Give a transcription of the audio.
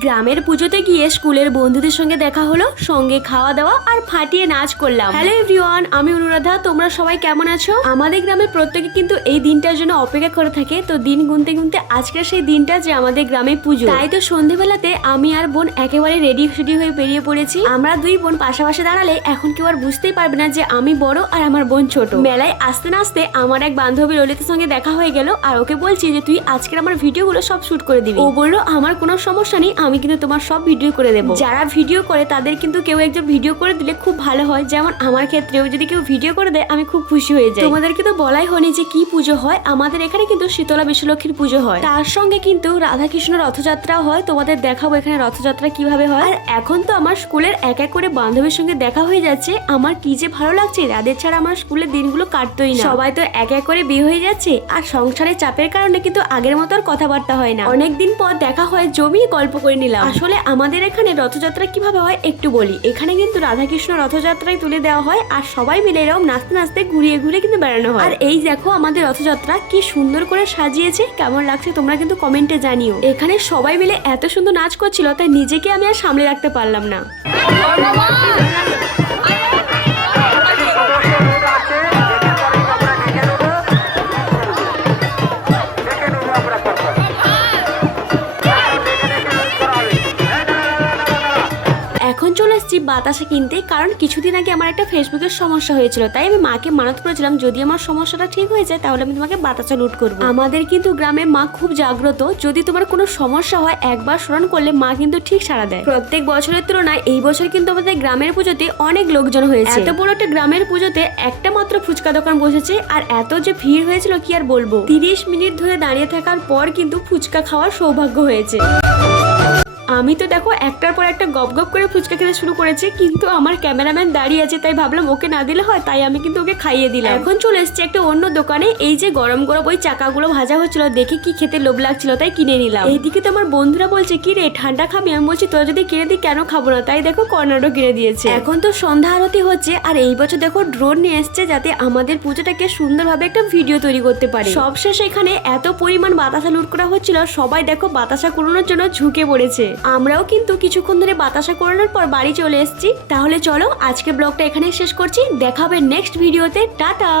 গ্রামের পুজোতে গিয়ে স্কুলের বন্ধুদের সঙ্গে দেখা হলো, সঙ্গে খাওয়া দাওয়া আর ফাটিয়ে নাচ করলাম। হ্যালো এভরিওয়ান, আমি অনুরাধা। তোমরা সবাই কেমন আছো? আমাদের গ্রামের প্রত্যেকে কিন্তু এই দিনটার জন্য অপেক্ষা করে থাকে। তো দিন গুনতে গুনতে আজকের সেই দিনটা যে আমাদের গ্রামে পুজো, তাই তো সন্ধ্যেবেলাতে আমি আর বোন একেবারে রেডি হয়ে বেরিয়ে পড়েছি। আমরা দুই বোন পাশাপাশি দাঁড়ালে এখন কেউ আর বুঝতেই পারবে না যে আমি বড় আর আমার বোন ছোট। মেলায় আসতে না আসতে আমার এক বান্ধবী ললিতার সঙ্গে দেখা হয়ে গেল, আর ওকে বলছি যে তুই আজকের আমার ভিডিওগুলো সব শুট করে দিবি। ও বললো আমার কোনো সমস্যা নেই, আমি কিন্তু তোমার সব ভিডিও করে দেবো। যারা ভিডিও করে তাদের কিন্তু কেউ একজন ভিডিও করে দিলে খুব ভালো হয়। যেমন আমার ক্ষেত্রেও যদি কেউ ভিডিও করে দেয় আমি খুব খুশি হয়ে যাই। তোমাদেরকে তো বলাই হয়নি যে কি পুজো হয়। আমাদের এখানে কিন্তু শীতলা বিশ্বলক্ষ্মীর পুজো হয়, তার সঙ্গে কিন্তু রাধাকৃষ্ণ রথযাত্রাও হয়। তোমাদের দেখাবো এখানে রথযাত্রা কিভাবে হয়। আর এখন তো আমার স্কুলের এক এক করে বান্ধবীর সঙ্গে দেখা হয়ে যাচ্ছে। আমার কি যে ভালো লাগছে, রাদের ছাড়া আমার স্কুলের দিনগুলো কাটতোই না। সবাই তো এক এক করে বিয়ে হয়ে যাচ্ছে, আর সংসারের চাপের কারণে কিন্তু আগের মতো আর কথাবার্তা হয় না। অনেকদিন পর দেখা হয়, জমিয়ে গল্প করে নিলাম। আসলে আমাদের এখানে রথযাত্রা কিভাবে হয় একটু বলি। এখানে কিন্তু রাধাকৃষ্ণ রথযাত্রায় তুলে দেওয়া হয়, আর সবাই মিলে এরকম নাচতে নাচতে ঘুরিয়ে ঘুরিয়ে কিন্তু বেড়ানো হয়। আর এই দেখো আমাদের রথযাত্রা কি সুন্দর করে সাজিয়েছে, কেমন লাগছে তোমরা কিন্তু কমেন্টে জানিও। এখানে সবাই মিলে এত সুন্দর নাচ করছিল, তাই নিজেকে আমি আর সামলে রাখতে পারলাম না। এখন চলে এসেছি বাতাসা কিনতে, কারণ কিছুদিন আগে আমার একটা ফেসবুকের সমস্যা হয়েছিল। তাই আমি মাকে মানত করেছিলাম যদি আমার সমস্যাটা ঠিক হয়ে যায় তাহলে আমি তোমাকে বাতাসা লুট করবো। আমাদের কিন্তু গ্রামে মা খুব জাগ্রত। যদি তোমার কোনো সমস্যা হয় একবার স্মরণ করলে মা কিন্তু ঠিক সাড়া দেয়। প্রত্যেক বছরের তুলনায় এই বছর কিন্তু আমাদের গ্রামের পুজোতে অনেক লোকজন হয়েছে। এত বড় একটা গ্রামের পুজোতে একটা মাত্র ফুচকা দোকান বসেছে, আর এত যে ভিড় হয়েছিল কি আর বলবো। 30 মিনিট ধরে দাঁড়িয়ে থাকার পর কিন্তু ফুচকা খাওয়ার সৌভাগ্য হয়েছে। আমি তো দেখো একটার পর একটা গপ গপ করে ফুচকা খেতে শুরু করেছি, কিন্তু আমার ক্যামেরাম্যান দাঁড়িয়ে আছে, তাই ভাবলাম ওকে না দিলে হয়, তাই আমি কিন্তু ওকে খাইয়ে দিলাম। এখন চলে এসেছি একটা অন্য দোকানে। এই যে গরম গরম ওই চাকাগুলো ভাজা হচ্ছিল, দেখে কি খেতে লোভ লাগছিল তাই কিনে নিলাম। এইদিকে তো আমার বন্ধুরা বলছে কি রে ঠান্ডা খাবি? আমি বলছি তোরা যদি কিনে দিই কেন খাবো না। তাই দেখো কর্নারও কিনে দিয়েছে। এখন তো সন্ধ্যা আরতি হচ্ছে, আর এই বছর দেখো ড্রোন নিয়ে এসছে যাতে আমাদের পুজোটাকে সুন্দরভাবে একটা ভিডিও তৈরি করতে পারে। সবশেষে এখানে এত পরিমাণ বাতাসা লুট করা হচ্ছিল, সবাই দেখো বাতাসা কুড়ানোর জন্য ঝুঁকে পড়েছে। আমরাও কিন্তু কিছুক্ষণ ধরে বাতাসা করানোর পর বাড়ি চলে এসেছি। তাহলে চলো আজকে ব্লগটা এখানে শেষ করছি, দেখা হবে নেক্সট ভিডিওতে। টাটা।